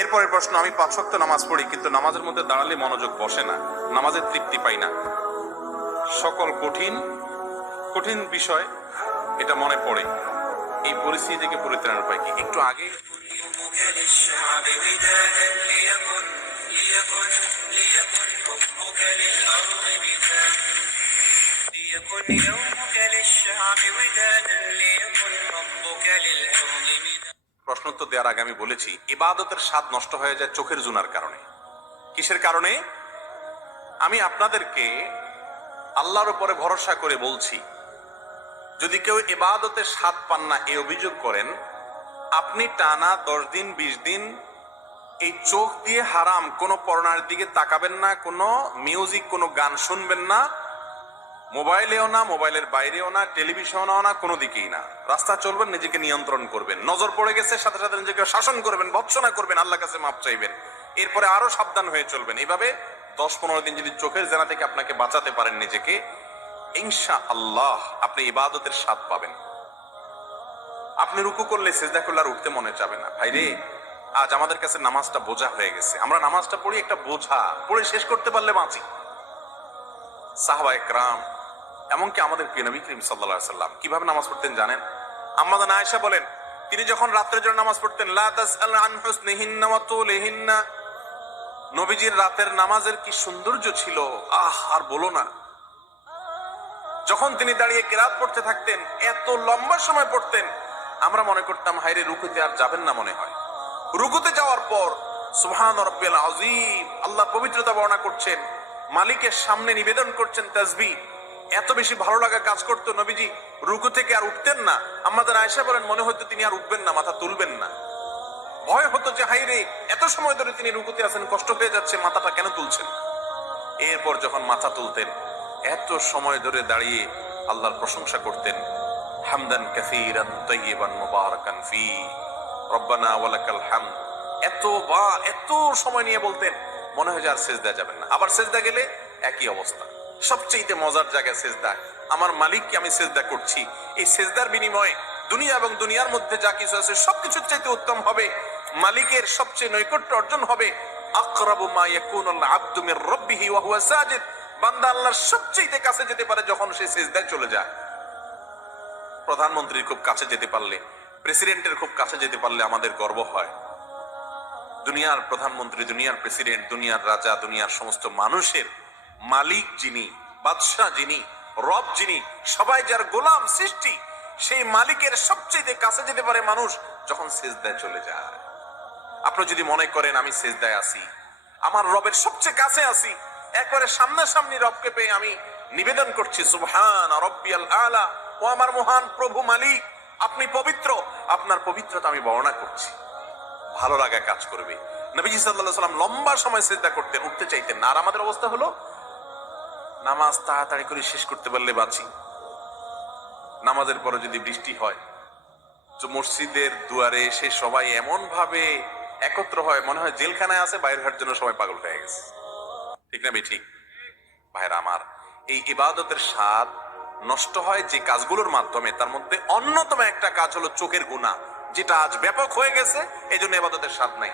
এরপরের প্রশ্ন আমি পাঁচ ওয়াক্ত নামাজ পড়ি কিন্তু নামাজের মধ্যে দাঁড়ালে মনোযোগ বসে না নামাজের তৃপ্তি পাই না সকল কঠিন কঠিন বিষয় এটা মনে পড়ে এই পরিস্থিতি থেকে পরিত্রাণের উপায় কি একটু আগে حبك প্রশ্নোত্তর দেওয়ার আগে আমি বলেছি, ইবাদতের স্বাদ নষ্ট হয়ে যায় চোখের জুনার কারণে। কিসের কারণে? আমি আপনাদেরকে আল্লাহর উপরে ভরসা করে বলছি, যদি কেউ ইবাদতের স্বাদ পান না, এই অভিযোগ করেন, আপনি টানা দশ দিন, বিশ দিন এই চোখ দিয়ে হারাম কোনো পড়নার দিকে তাকাবেন না, কোনো মিউজিক, কোনো গান শুনবেন না মোবাইলেও না, মোবাইলের বাইরেও না, টেলিভিশনেও না, কোনো দিকেই না। রাস্তা চলবেন, নিজেকে নিয়ন্ত্রণ করবেন। নজর পড়ে গেছে, সাথে সাথে নিজেকে শাসন করবেন, ভৎসনা করবেন আল্লাহ কাছে মাপ চাইবেন। এরপরে আরও সাবধান হয়ে চলবেন। এইভাবে দশ পনেরো দিন যদি চোখের জেনা থেকে আপনাকে বাঁচাতে পারেন নিজেকে ইনশা আল্লাহ আপনি ইবাদতের স্বাদ পাবেন। আপনি রুকু করলে সেজদা করলে আর উঠতে মনে যাবে না। ভাই রে আজ আমাদের কাছে নামাজটা বোঝা হয়ে গেছে। আমরা নামাজটা পড়ি একটা বোঝা, পড়ে শেষ করতে পারলে বাঁচি। সাহবা একরাম এমনকি আমাদের প্রিয় নবী করিম সাল্লাল্লাহু সাল্লাম কীভাবে নামাজ পড়তেন জানেন? আম্মাদান আয়েশা বলেন, তিনি যখন রাত্রের জন্য নামাজ পড়তেন নবীজির রাতের নামাজের কি সৌন্দর্য ছিল, আহ, আর বলো না। যখন তিনি দাঁড়িয়ে কেরাত পড়তে থাকতেন, এত লম্বা সময় পড়তেন, আমরা মনে করতাম হাইরে রুকুতে আর যাবেন না মনে হয়। রুকুতে যাওয়ার পর সুহান আযীম, আল্লাহ পবিত্রতা বর্ণনা করছেন, মালিকের সামনে নিবেদন করছেন তাসবি এত বেশি ভালো লাগা কাজ করতো নবীজি, রুকু থেকে আর উঠতেন না। আমাদের আয়েশা বলেন, মনে হতো তিনি আর উঠবেন না, মাথা তুলবেন না। ভয় হতো যে হাইরে এত সময় ধরে তিনি রুকুতে আছেন, কষ্ট হয়ে যাচ্ছে, মাথাটা কেন তুলছেন? এরপর যখন মাথা তুলতেন, এত সময় ধরে দাঁড়িয়ে আল্লাহর প্রশংসা করতেন, হামদান কাসীরান তাইয়িবান মুবারাকান ফি, রব্বানা হামদ। এত বা, এত সময় নিয়ে বলতেন, মনে হয় যে আর সেজদা যাবেন না। আবার সেজদা গেলে একই অবস্থা। সবচেয়ে মজার জায়গায় সেজদা। আমার মালিককে আমি সেজদা করছি। এই সেজদার বিনিময়ে দুনিয়া এবং দুনিয়ার মধ্যে যা কিছু আছে, সবকিছুর চাইতে উত্তম হবে। মালিকের সবচেয়ে নৈকট্য অর্জন হবে আকরাবু মা ওয়া হুয়া সাজিদ। বান্দা আল্লাহর সবচেয়ে কাছে যেতে পারে যখন সে সিজদায় চলে যায়। প্রধানমন্ত্রীর খুব কাছে যেতে পারলে, প্রেসিডেন্টের খুব কাছে যেতে পারলে আমাদের গর্ব হয়। দুনিয়ার প্রধানমন্ত্রী, দুনিয়ার প্রেসিডেন্ট, দুনিয়ার রাজা, দুনিয়ার সমস্ত মানুষের মালিক যিনি, বাদশাহ যিনি, রব যিনি, সবাই যার গোলাম সৃষ্টি, সেই মালিকের সবচেয়ে কাছে যেতে পারে মানুষ যখন সেজদায় চলে যায়। আপনি যদি মনে করেন, আমি সেজদায় আছি, আমার রবের সবচেয়ে কাছে আছি, একবারে সামনাসামনি রবকে পেয়ে আমি নিবেদন করছি সুবহান রব্বিয়াল আলা, ও আমার মহান প্রভু মালিক, আপনি পবিত্র, আপনার পবিত্রতা আমি বর্ণনা করছি। ভালো লাগা কাজ করবে। নবীজি সাল্লাল্লাহু সাল্লাম লম্বা সময় সেজদা করতেন, উঠতে চাইতেন না। আর আমাদের অবস্থা হলো নামাজ তাড়াতাড়ি করে শেষ করতে পারলে বাঁচি। নামাজের পরে যদি বৃষ্টি হয়, তো মসজিদের দুয়ারে এসে সবাই এমন ভাবে একত্র হয়, মনে হয় জেলখানায় আছে, বাইরে হওয়ার জন্য সবাই পাগল হয়ে গেছে। ঠিক না ঠিক ভাইরা আমার, এই ইবাদতের স্বাদ নষ্ট হয় যে কাজগুলোর মাধ্যমে, তার মধ্যে অন্যতম একটা কাজ হলো চোখের গুণা যেটা আজ ব্যাপক হয়ে গেছে এই জন্য ইবাদতের স্বাদ নাই।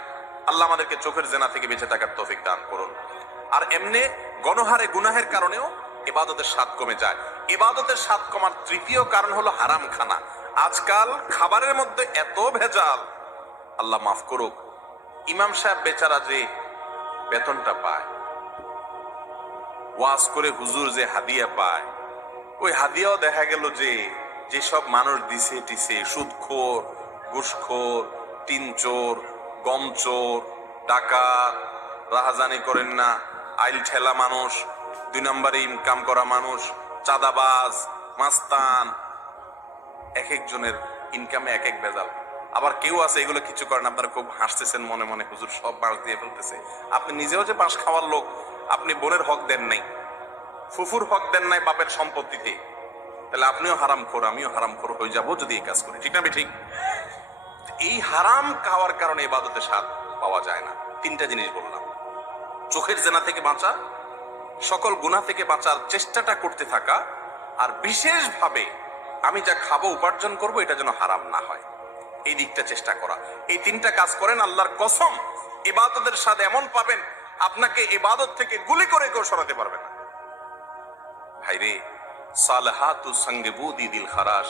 আল্লাহ আমাদেরকে চোখের জেনা থেকে বেঁচে থাকার তৌফিক দান করুন। আর এমনি গণহারে গুনাহের কারণেও ইবাদতের স্বাদ কমে যায়। ইবাদতের স্বাদ কমার তৃতীয় কারণ হলো হারাম খানা আজকাল খাবারের মধ্যে এত ভেজাল। আল্লাহ মাফ করুক। ইমাম সাহেব বেচারা যে বেতনটা পায়, ওয়াজ করে হুজুর যে হাদিয়া পায়, ওই হাদিয়াও দেখা গেল যে যেসব মানুষ দিছে টিছে, সুদখোর, ঘুষখোর টিনচোর গমচোর, ডাকাত, রাহাজানি করেন না আইল ঠেলা মানুষ, দুই নম্বরে ইনকাম করা মানুষ, চাঁদাবাজ, মাস্তান, এক একজনের ইনকামে এক এক বেজাল আবার কেউ আছে, এগুলো কিছু করেন, আপনারা খুব হাসতেছেন মনে মনে, হুজুর সব বাঁশ দিয়ে ফেলতেছে। আপনি নিজেও যে বাঁশ খাওয়ার লোক, আপনি বোনের হক দেন নাই। ফুফুর হক দেন নাই বাপের সম্পত্তিতে। তাহলে আপনিও হারাম খোর, আমিও হারাম খোর হয়ে যাব যদি এই কাজ করি। ঠিক না ঠিক? এই হারাম খাওয়ার কারণে ইবাদতে স্বাদ পাওয়া যায় না। তিনটা জিনিস বললাম। চোখের জেনা থেকে বাঁচা সকল গুণা থেকে বাঁচার চেষ্টাটা করতে থাকা আর বিশেষভাবে আমি যা খাব, উপার্জন করব, এটা যেন হারাম না হয়। এই দিকটা চেষ্টা করা। এই তিনটা কাজ করেন, আল্লাহর কসম, ইবাদতের স্বাদ এমন পাবেন, আপনাকে ইবাদত থেকে গুলি করে কেউ সরাতে পারবে না। ভাইরে সালহাতু সঙ্গে বুদি দিল খারাস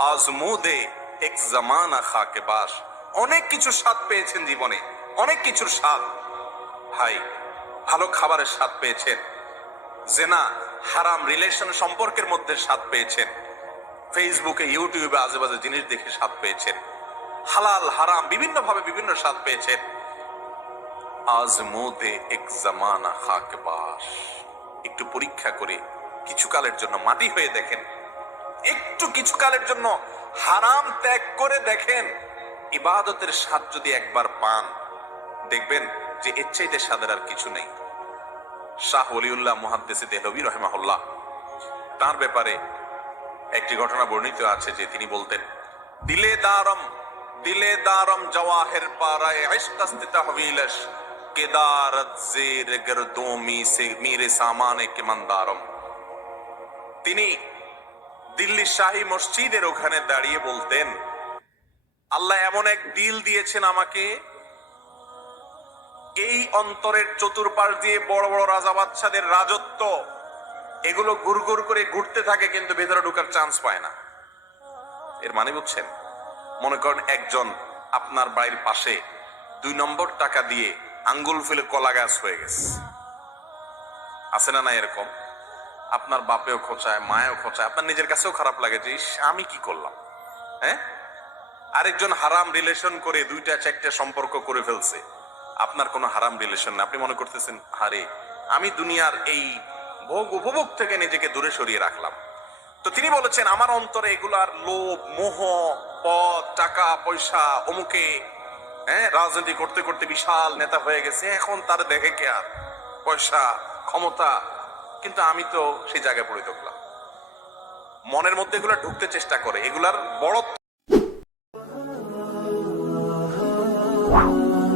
আজমুদে এক জামানা খাকে বাস। অনেক কিছু স্বাদ পেয়েছেন জীবনে, অনেক কিছুর স্বাদ। ভাই ভালো খাবারের স্বাদ পেয়েছেন। জেনা হারাম রিলেশন সম্পর্কের মধ্যে স্বাদ পেয়েছেন। ফেসবুকে, ইউটিউবে আজেবাজে জিনিস দেখে স্বাদ পেয়েছেন। হালাল, হারাম বিভিন্ন ভাবে বিভিন্ন স্বাদ পেয়েছেন। আজ মোদে এক জামানা খাক বাস। একটু পরীক্ষা করে কিছু কালের জন্য মাটি হয়ে দেখেন। একটু কিছু কালের জন্য হারাম ত্যাগ করে দেখেন। ইবাদতের স্বাদ যদি একবার পান, দেখবেন যে এর চাইতে স্বাদের আর কিছু নেই। শাহ ওলিউল্লাহ মুহাদ্দেসে দেহলবী রহমাহুল্লাহ। তার ব্যাপারে একটি ঘটনা বর্ণিত আছে যে তিনি বলতেন, দিলে দারম দিলে দারম জওয়াহের পারায় ইশকাস্তে তহবিলশ কেদারত জের গরদোমি সে মেরে সামানে কে মন্দারম তিনি দিল্লি শাহী মসজিদের ওখানে দাঁড়িয়ে বলতেন, আল্লাহ এমন এক দিল দিয়েছেন আমাকে এই অন্তরের চতুর্পাশ দিয়ে বড় বড় রাজা বাচ্চাদের রাজত্ব, এগুলো গুড়গুড় করে ঘুরতে থাকে কিন্তু ভেতরে ঢোকার চান্স পায় না। এর মানে বুঝছেন? মনে করেন একজন আপনার বাড়ির পাশে দুই নম্বর টাকা দিয়ে আঙ্গুল ফেলে কলা গাছ হয়ে গেছে। আছে না না এরকম? আপনার বাপেও খোঁচায়, মায়েও খোঁচায়, আপনার নিজের কাছেও খারাপ লাগে যে আমি কি করলাম? হ্যাঁ? আরেকজন হারাম রিলেশন করে দুইটা চারটা সম্পর্ক করে ফেলছে। আপনার কোনো হারাম রিলেশন না। আপনি মনে করতেছেন হারে আমি দুনিয়ার এই ভোগ উপভোগ থেকে নিজেকে দূরে সরিয়ে রাখলাম। তো তিনি বলেছেন, আমার অন্তরে এগুলার লোভ, মোহ, পদ, টাকা, পয়সা, অমুকে হ্যাঁ রাজনীতি করতে করতে বিশাল নেতা হয়ে গেছে। এখন তার দেখে কে আর? পয়সা, ক্ষমতা। কিন্তু আমি তো সেই জায়গায় পড়ে থাকলাম মনের মধ্যে এগুলা ঢুকতে চেষ্টা করে। এগুলার বড়